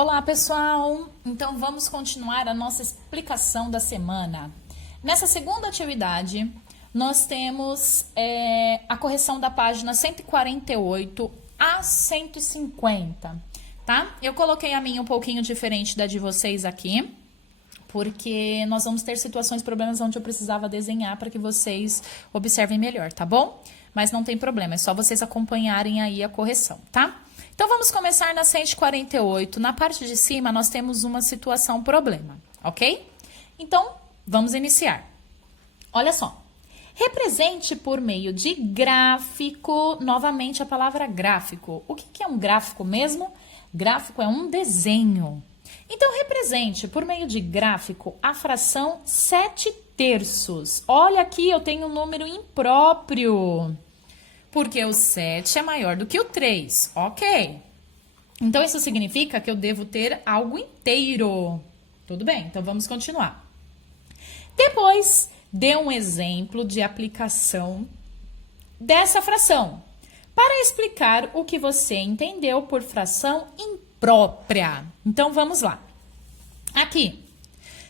Olá, pessoal! Então, vamos continuar a nossa explicação da semana. Nessa segunda atividade, nós temos a correção da página 148 a 150, tá? Eu coloquei a minha um pouquinho diferente da de vocês aqui, porque nós vamos ter situações, problemas onde eu precisava desenhar para que vocês observem melhor, tá bom? Mas não tem problema, é só vocês acompanharem aí a correção, tá? Então, vamos começar na 148. Na parte de cima, nós temos uma situação problema, ok? Então, vamos iniciar. Olha só. Represente por meio de gráfico, novamente a palavra gráfico. O que é um gráfico mesmo? Gráfico é um desenho. Então, represente por meio de gráfico a fração 7/3. Olha aqui, eu tenho um número impróprio. Porque o 7 é maior do que o 3, ok? Então, isso significa que eu devo ter algo inteiro. Tudo bem, então vamos continuar. Depois, dê um exemplo de aplicação dessa fração, para explicar o que você entendeu por fração imprópria. Então, vamos lá. Aqui,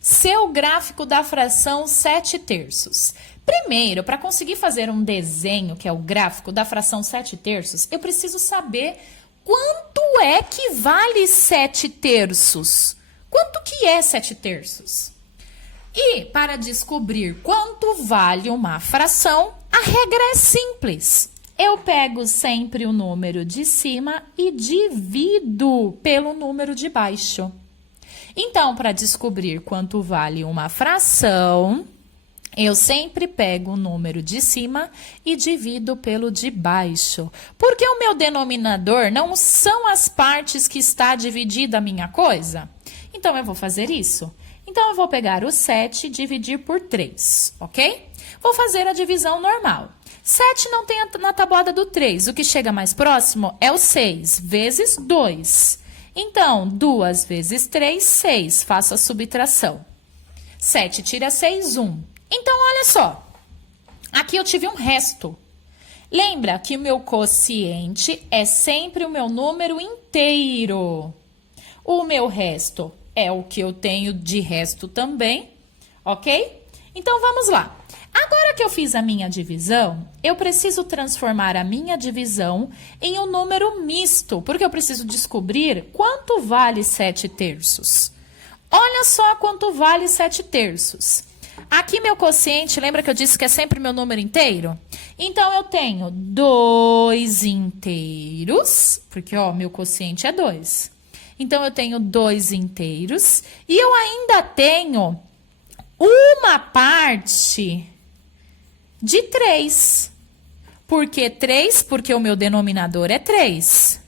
seu gráfico da fração 7/3. Primeiro, para conseguir fazer um desenho, que é o gráfico da fração 7/3, eu preciso saber quanto é que vale 7/3. Quanto que é 7/3? E para descobrir quanto vale uma fração, a regra é simples. Eu pego sempre o número de cima e divido pelo número de baixo. Então, para descobrir quanto vale uma fração, eu sempre pego o número de cima e divido pelo de baixo. Porque o meu denominador não são as partes que está dividida a minha coisa. Então, eu vou fazer isso. Então, eu vou pegar o 7 e dividir por 3, ok? Vou fazer a divisão normal. 7 não tem na tabuada do 3. O que chega mais próximo é o 6 vezes 2. Então, 2 vezes 3, 6. Faço a subtração. 7 tira 6, 1. Então, olha só, aqui eu tive um resto. Lembra que o meu quociente é sempre o meu número inteiro. O meu resto é o que eu tenho de resto também, ok? Então, vamos lá. Agora que eu fiz a minha divisão, eu preciso transformar a minha divisão em um número misto, porque eu preciso descobrir quanto vale 7/3. Olha só quanto vale 7/3. Aqui meu quociente, lembra que eu disse que é sempre meu número inteiro? Então, eu tenho 2 inteiros, porque, ó, meu quociente é 2. Então, eu tenho 2 inteiros e eu ainda tenho uma parte de 3. Por que 3? Porque o meu denominador é 3.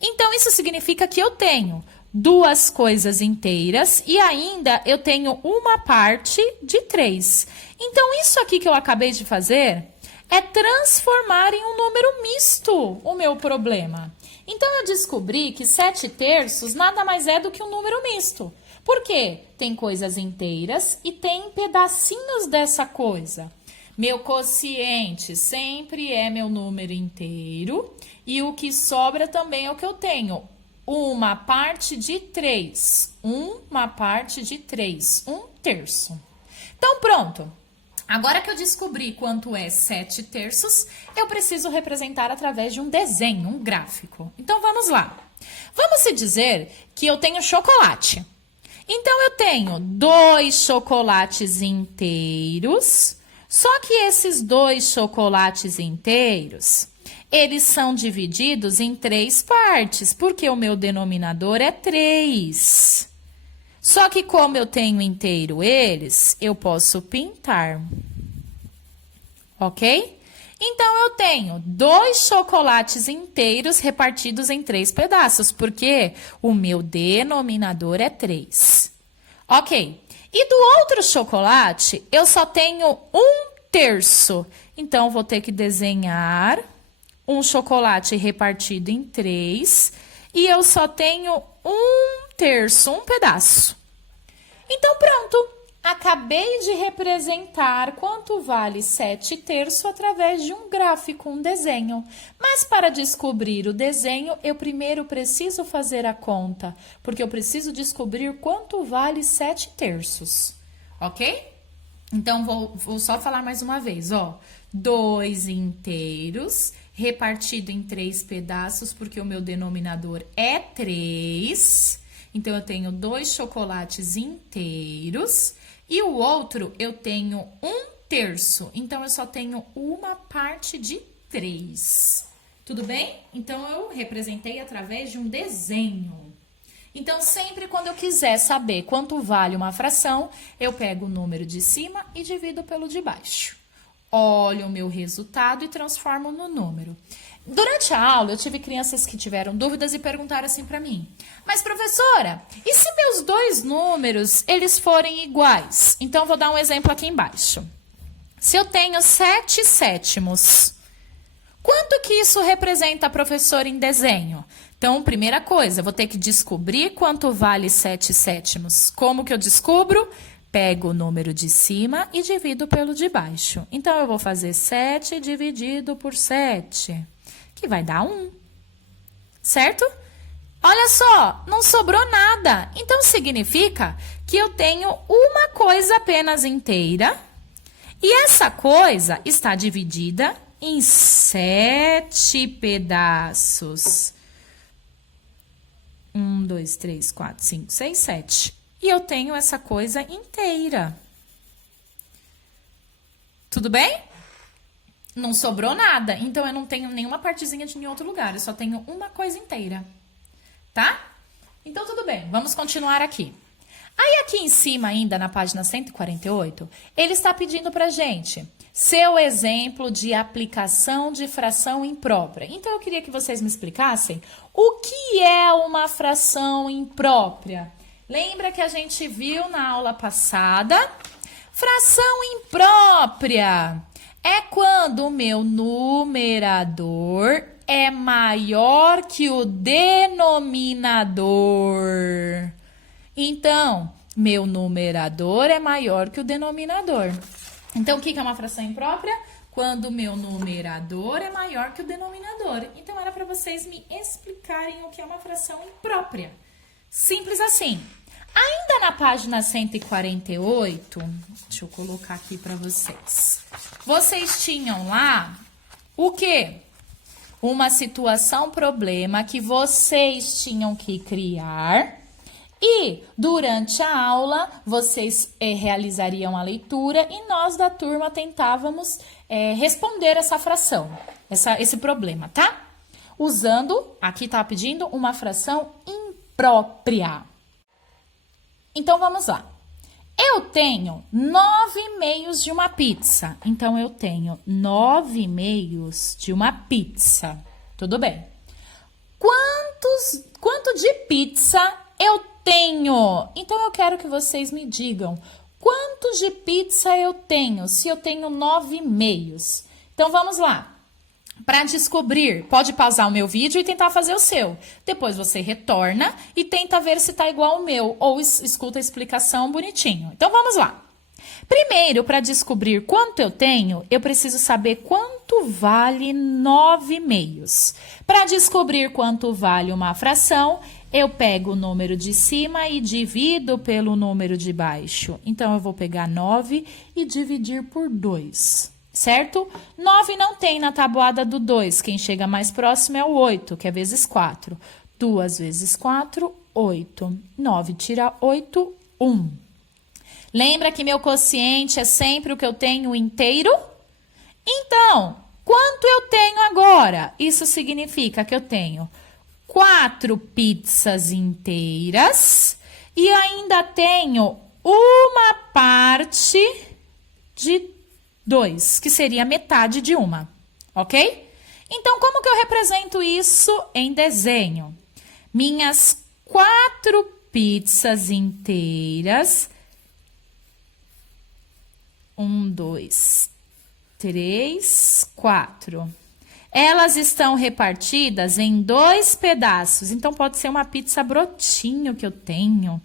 Então, isso significa que eu tenho 2 coisas inteiras e ainda eu tenho uma parte de 3. Então, isso aqui que eu acabei de fazer é transformar em um número misto o meu problema. Então, eu descobri que 7/3 nada mais é do que um número misto. Por quê? Tem coisas inteiras e tem pedacinhos dessa coisa. Meu quociente sempre é meu número inteiro e o que sobra também é o que eu tenho. Uma parte de 3. Uma parte de 3. 1/3. Então, pronto. Agora que eu descobri quanto é 7/3, eu preciso representar através de um desenho, um gráfico. Então, vamos lá. Vamos se dizer que eu tenho chocolate. Então, eu tenho 2 chocolates inteiros, só que esses 2 chocolates inteiros, eles são divididos em 3 partes, porque o meu denominador é 3. Só que como eu tenho inteiro eles, eu posso pintar. Ok? Então, eu tenho 2 chocolates inteiros repartidos em 3 pedaços, porque o meu denominador é 3. Ok. E do outro chocolate, eu só tenho 1/3. Então, vou ter que desenhar um chocolate repartido em 3 e eu só tenho 1/3, um pedaço. Então, pronto. Acabei de representar quanto vale 7/3 através de um gráfico, um desenho. Mas para descobrir o desenho, eu primeiro preciso fazer a conta, porque eu preciso descobrir quanto vale 7/3, ok? Então, vou só falar mais uma vez, ó. 2 inteiros repartido em 3 pedaços, porque o meu denominador é 3. Então, eu tenho 2 chocolates inteiros. E o outro, eu tenho 1/3. Então, eu só tenho uma parte de 3. Tudo bem? Então, eu representei através de um desenho. Então, sempre quando eu quiser saber quanto vale uma fração, eu pego o número de cima e divido pelo de baixo. Olho o meu resultado e transformo no número. Durante a aula, eu tive crianças que tiveram dúvidas e perguntaram assim para mim: mas professora, e se meus dois números, eles forem iguais? Então, vou dar um exemplo aqui embaixo. Se eu tenho 7/7, quanto que isso representa, professora, em desenho? Então, primeira coisa, eu vou ter que descobrir quanto vale 7/7. Como que eu descubro? Pego o número de cima e divido pelo de baixo. Então, eu vou fazer 7 dividido por 7, que vai dar 1. Certo? Olha só, não sobrou nada. Então, significa que eu tenho uma coisa apenas inteira e essa coisa está dividida em 7 pedaços. 1, 2, 3, 4, 5, 6, 7. E eu tenho essa coisa inteira. Tudo bem? Não sobrou nada, então eu não tenho nenhuma partezinha de em outro lugar, eu só tenho uma coisa inteira, tá? Então, tudo bem, vamos continuar aqui. Aí, aqui em cima ainda, na página 148, ele está pedindo pra gente seu exemplo de aplicação de fração imprópria. Então, eu queria que vocês me explicassem o que é uma fração imprópria. Lembra que a gente viu na aula passada? Fração imprópria é quando o meu numerador é maior que o denominador. Então, meu numerador é maior que o denominador. Então, o que é uma fração imprópria? Quando o meu numerador é maior que o denominador. Então, era para vocês me explicarem o que é uma fração imprópria. Simples assim. Ainda na página 148, deixa eu colocar aqui para vocês. Vocês tinham lá o quê? Uma situação, problema que vocês tinham que criar. E, durante a aula, vocês realizariam a leitura e nós da turma tentávamos responder essa fração, esse problema, tá? Usando, aqui tá pedindo, uma fração imprópria. Então, vamos lá. Eu tenho 9/2 de uma pizza. Então, eu tenho 9/2 de uma pizza. Tudo bem. Quanto de pizza eu tenho? Então, eu quero que vocês me digam quanto de pizza eu tenho, se eu tenho 9/2. Então, vamos lá. Para descobrir, pode pausar o meu vídeo e tentar fazer o seu. Depois você retorna e tenta ver se está igual ao meu, ou escuta a explicação bonitinho. Então, vamos lá. Primeiro, para descobrir quanto eu tenho, eu preciso saber quanto vale 9/2. Para descobrir quanto vale uma fração, eu pego o número de cima e divido pelo número de baixo. Então, eu vou pegar 9 e dividir por 2. Certo? 9 não tem na tabuada do 2. Quem chega mais próximo é o 8, que é vezes 4. 2 vezes 4, 8. 9 tira 8, 1. Lembra que meu quociente é sempre o que eu tenho inteiro? Então, quanto eu tenho agora? Isso significa que eu tenho 4 pizzas inteiras e ainda tenho uma parte de 2, que seria metade de uma, ok? Então, como que eu represento isso em desenho? Minhas 4 pizzas inteiras. 1, 2, 3, 4. Elas estão repartidas em 2 pedaços. Então, pode ser uma pizza brotinho que eu tenho.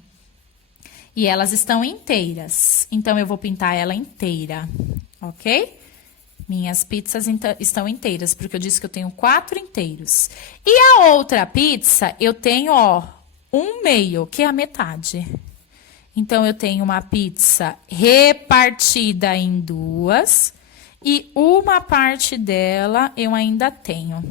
E elas estão inteiras. Então, eu vou pintar ela inteira, ok? Minhas pizzas estão inteiras, porque eu disse que eu tenho 4 inteiros. E a outra pizza, eu tenho, ó, 1/2, que é a metade. Então, eu tenho uma pizza repartida em 2 e uma parte dela eu ainda tenho.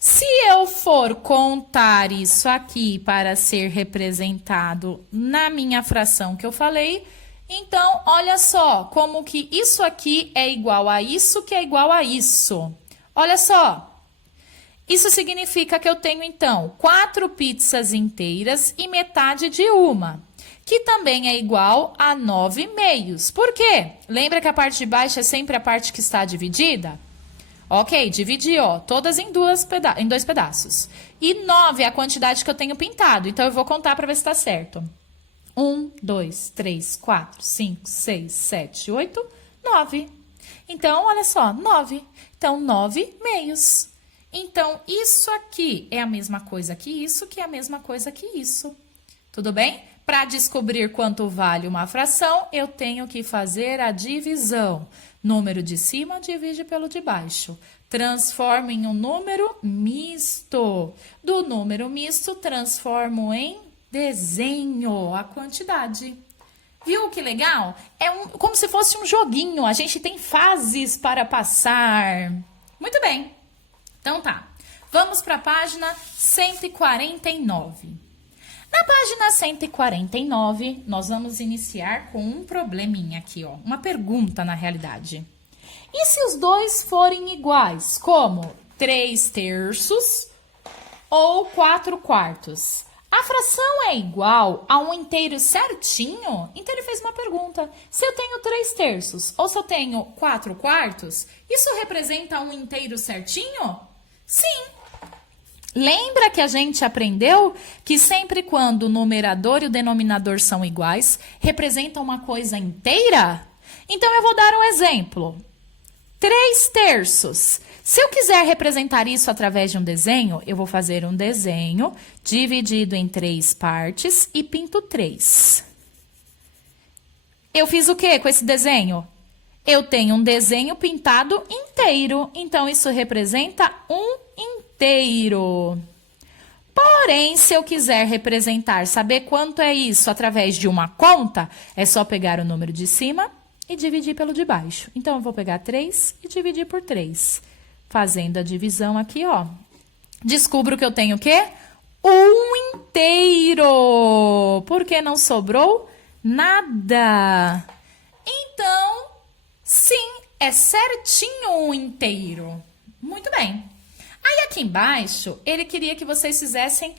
Se eu for contar isso aqui para ser representado na minha fração que eu falei, então, olha só, como que isso aqui é igual a isso, que é igual a isso. Olha só, isso significa que eu tenho, então, 4 pizzas inteiras e metade de uma, que também é igual a 9/2. Por quê? Lembra que a parte de baixo é sempre a parte que está dividida? Ok, dividi, ó, todas em 2 pedaços. E 9 é a quantidade que eu tenho pintado, então eu vou contar para ver se está certo. 1, 2, 3, 4, 5, 6, 7, 8, 9. Então, olha só, 9. Então, 9/2. Então, isso aqui é a mesma coisa que isso, que é a mesma coisa que isso. Tudo bem? Para descobrir quanto vale uma fração, eu tenho que fazer a divisão. Número de cima divide pelo de baixo. Transformo em um número misto. Do número misto, transformo em desenho a quantidade. Viu que legal? É como se fosse um joguinho. A gente tem fases para passar. Muito bem. Então tá. Vamos para a página 149. Na página 149, nós vamos iniciar com um probleminha aqui, ó. Uma pergunta, na realidade. E se os dois forem iguais, como 3/3 ou 4/4? A fração é igual a um inteiro certinho? Então, ele fez uma pergunta. Se eu tenho 3/3 ou se eu tenho 4/4, isso representa um inteiro certinho? Sim. Lembra que a gente aprendeu que sempre quando o numerador e o denominador são iguais, representa uma coisa inteira? Então, eu vou dar um exemplo. 3/3. Se eu quiser representar isso através de um desenho, eu vou fazer um desenho dividido em 3 partes e pinto 3. Eu fiz o que com esse desenho? Eu tenho um desenho pintado inteiro, então isso representa um inteiro. Porém, se eu quiser representar, saber quanto é isso através de uma conta, é só pegar o número de cima e dividir pelo de baixo. Então, eu vou pegar 3 e dividir por 3. Fazendo a divisão aqui, ó. Descubro que eu tenho o quê? Um inteiro. Porque não sobrou nada. Então, sim, é certinho um inteiro. Muito bem. Aí, aqui embaixo, ele queria que vocês fizessem,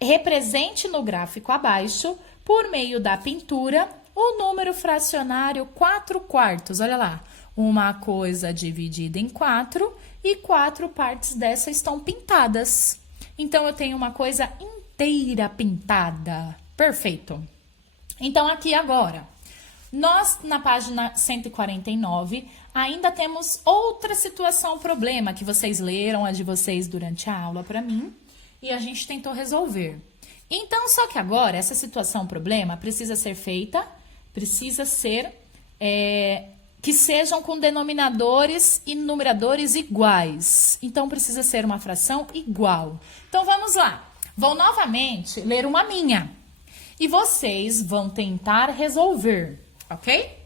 represente no gráfico abaixo, por meio da pintura, o número fracionário 4/4. Olha lá, uma coisa dividida em 4 e 4 partes dessa estão pintadas. Então, eu tenho uma coisa inteira pintada. Perfeito. Então, aqui agora, nós na página 149 ainda temos outra situação, problema, que vocês leram a de vocês durante a aula para mim e a gente tentou resolver. Então, só que agora, essa situação, problema, precisa ser feita, precisa ser, que sejam com denominadores e numeradores iguais. Então, precisa ser uma fração igual. Então, vamos lá. Vou novamente ler uma minha. E vocês vão tentar resolver, ok?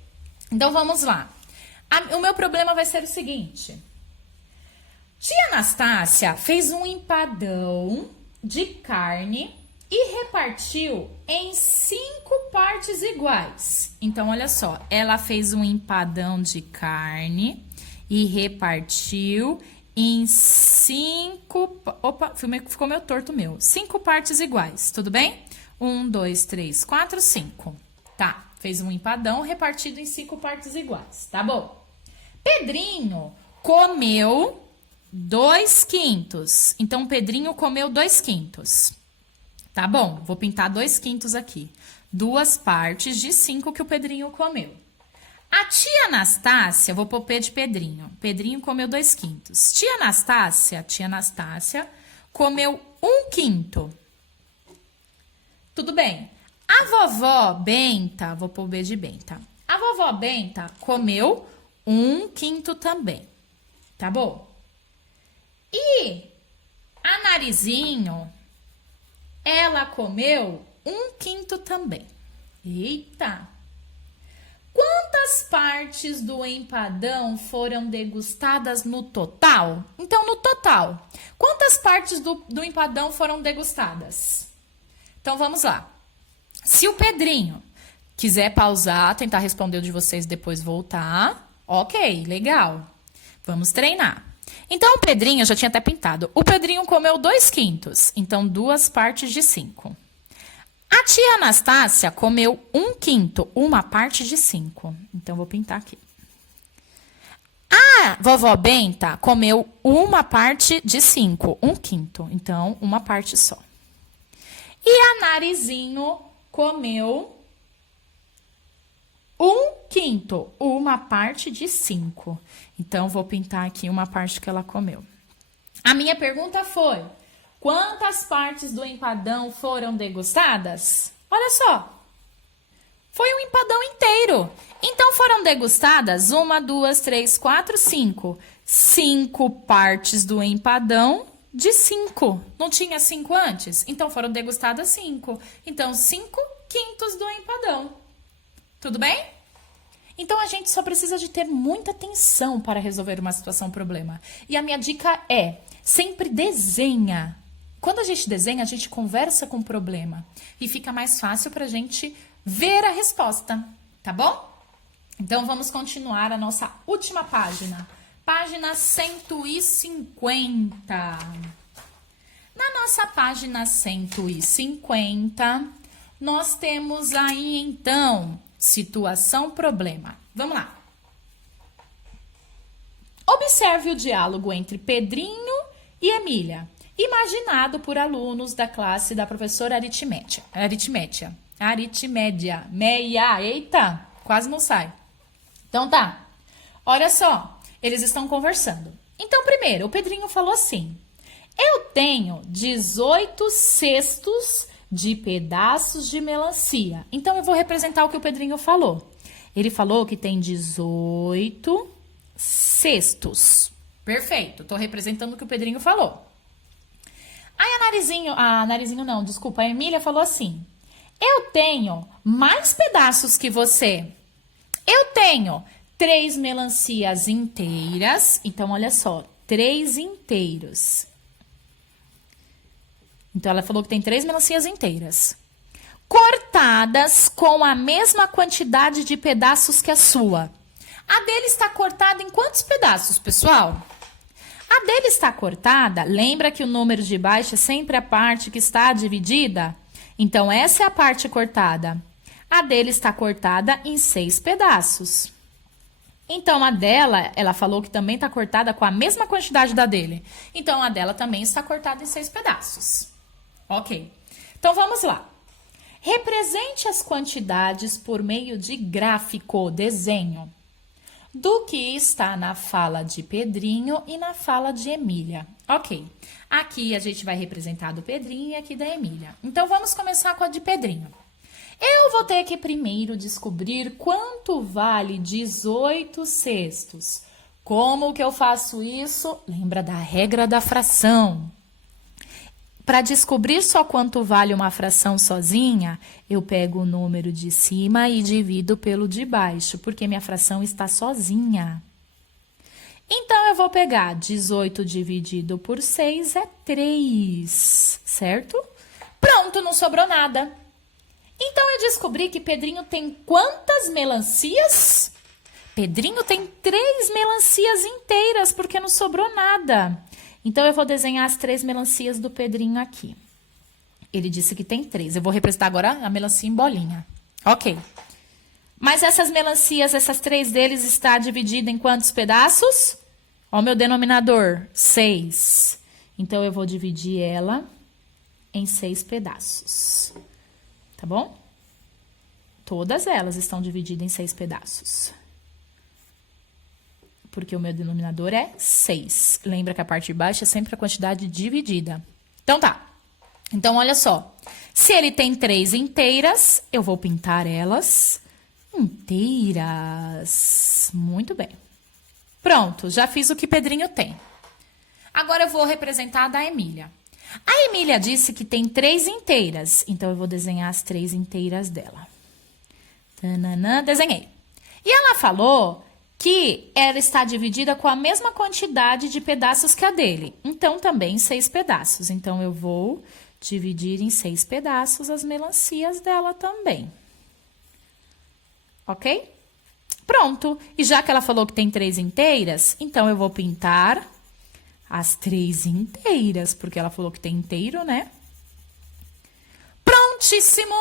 Então, vamos lá. O meu problema vai ser o seguinte. Tia Anastácia fez um empadão de carne e repartiu em 5 partes iguais. Então, olha só, ela fez um empadão de carne e repartiu em 5... Opa, ficou meio torto o meu. 5 partes iguais, tudo bem? 1, 2, 3, 4, 5. Tá, fez um empadão repartido em 5 partes iguais, tá bom? Pedrinho comeu 2/5. Então, Pedrinho comeu 2/5. Tá bom, vou pintar 2/5 aqui. 2 partes de 5 que o Pedrinho comeu. A tia Anastácia, vou pôr P de Pedrinho. Pedrinho comeu 2/5. Tia Anastácia comeu 1/5. Tudo bem. A vovó Benta, vou pôr o B de Benta. A vovó Benta comeu 1/5 também, tá bom? E a Narizinho, ela comeu 1/5 também. Eita! Quantas partes do empadão foram degustadas no total? Então, no total, quantas partes do empadão foram degustadas? Então, vamos lá. Se o Pedrinho quiser pausar, tentar responder o de vocês, depois voltar, ok, legal. Vamos treinar. Então, o Pedrinho, eu já tinha até pintado. O Pedrinho comeu 2/5, então 2 partes de 5. A tia Anastácia comeu 1/5, uma parte de 5. Então, vou pintar aqui. A vovó Benta comeu uma parte de 5, 1/5. Então, uma parte só. E a Narizinho comeu 1/5, uma parte de 5. Então, vou pintar aqui uma parte que ela comeu. A minha pergunta foi: quantas partes do empadão foram degustadas? Olha só. Foi um empadão inteiro. Então, foram degustadas 1, 2, 3, 4, 5. 5 partes do empadão de 5. Não tinha 5 antes? Então, foram degustadas 5. Então, 5/5 do empadão. Tudo bem? Então, a gente só precisa de ter muita atenção para resolver uma situação, problema. E a minha dica é, sempre desenha. Quando a gente desenha, a gente conversa com o problema. E fica mais fácil para a gente ver a resposta, tá bom? Então, vamos continuar a nossa última página. Página 150. Na nossa página 150, nós temos aí, então, situação, problema. Vamos lá. Observe o diálogo entre Pedrinho e Emília, imaginado por alunos da classe da professora Aritmédia. Meia, eita, quase não sai. Então tá, olha só, eles estão conversando. Então, primeiro, o Pedrinho falou assim: eu tenho 18 cestos de pedaços de melancia. Então, eu vou representar o que o Pedrinho falou. Ele falou que tem 18 cestos. Perfeito, tô representando o que o Pedrinho falou. Aí a Emília falou assim: eu tenho mais pedaços que você. Eu tenho 3 melancias inteiras. Então, olha só, 3 inteiros. Então, ela falou que tem 3 melancias inteiras. Cortadas com a mesma quantidade de pedaços que a sua. A dele está cortada em quantos pedaços, pessoal? A dele está cortada, lembra que o número de baixo é sempre a parte que está dividida? Então, essa é a parte cortada. A dele está cortada em 6 pedaços. Então, a dela, ela falou que também está cortada com a mesma quantidade da dele. Então, a dela também está cortada em 6 pedaços. Ok. Então, vamos lá. Represente as quantidades por meio de gráfico, desenho, do que está na fala de Pedrinho e na fala de Emília. Ok. Aqui a gente vai representar do Pedrinho e aqui da Emília. Então, vamos começar com a de Pedrinho. Eu vou ter que primeiro descobrir quanto vale 18 cestos. Como que eu faço isso? Lembra da regra da fração. Para descobrir só quanto vale uma fração sozinha, eu pego o número de cima e divido pelo de baixo, porque minha fração está sozinha. Então, eu vou pegar 18 dividido por 6 é 3, certo? Pronto, não sobrou nada. Então, eu descobri que Pedrinho tem quantas melancias? Pedrinho tem 3 melancias inteiras, porque não sobrou nada. Então, eu vou desenhar as 3 melancias do Pedrinho aqui. Ele disse que tem 3. Eu vou representar agora a melancia em bolinha. Ok. Mas essas melancias, essas 3 deles, está dividida em quantos pedaços? Ó, o meu denominador, 6. Então, eu vou dividir ela em 6 pedaços. Tá bom? Todas elas estão divididas em 6 pedaços. Porque o meu denominador é 6. Lembra que a parte de baixo é sempre a quantidade dividida. Então, tá. Então, olha só. Se ele tem 3 inteiras, eu vou pintar elas inteiras. Muito bem. Pronto, já fiz o que Pedrinho tem. Agora eu vou representar a da Emília. A Emília disse que tem 3 inteiras, então eu vou desenhar as 3 inteiras dela. Tananã, desenhei. E ela falou que ela está dividida com a mesma quantidade de pedaços que a dele. Então, também 6 pedaços. Então, eu vou dividir em 6 pedaços as melancias dela também. Ok? Pronto. E já que ela falou que tem 3 inteiras, então eu vou pintar as 3 inteiras, porque ela falou que tem inteiro, né? Prontíssimo!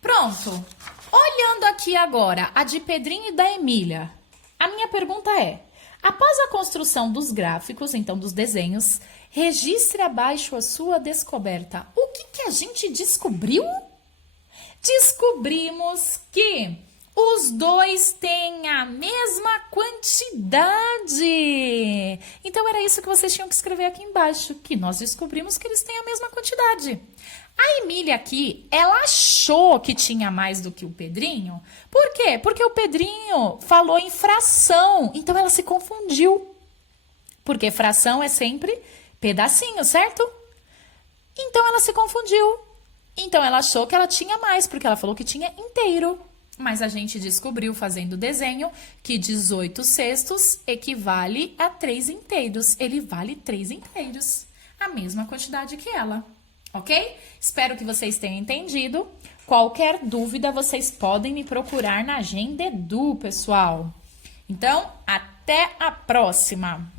Pronto. Olhando aqui agora a de Pedrinho e da Emília, a minha pergunta é: após a construção dos gráficos, então dos desenhos, registre abaixo a sua descoberta. O que a gente descobriu? Descobrimos que os dois têm a mesma quantidade. Então, era isso que vocês tinham que escrever aqui embaixo, que nós descobrimos que eles têm a mesma quantidade. A Emília aqui, ela achou que tinha mais do que o Pedrinho. Por quê? Porque o Pedrinho falou em fração, então ela se confundiu. Porque fração é sempre pedacinho, certo? Então, ela se confundiu. Então, ela achou que ela tinha mais, porque ela falou que tinha inteiro. Mas a gente descobriu, fazendo o desenho, que 18 sextos equivale a 3 inteiros. Ele vale 3 inteiros. A mesma quantidade que ela. Ok? Espero que vocês tenham entendido. Qualquer dúvida, vocês podem me procurar na Agenda Edu, pessoal. Então, até a próxima!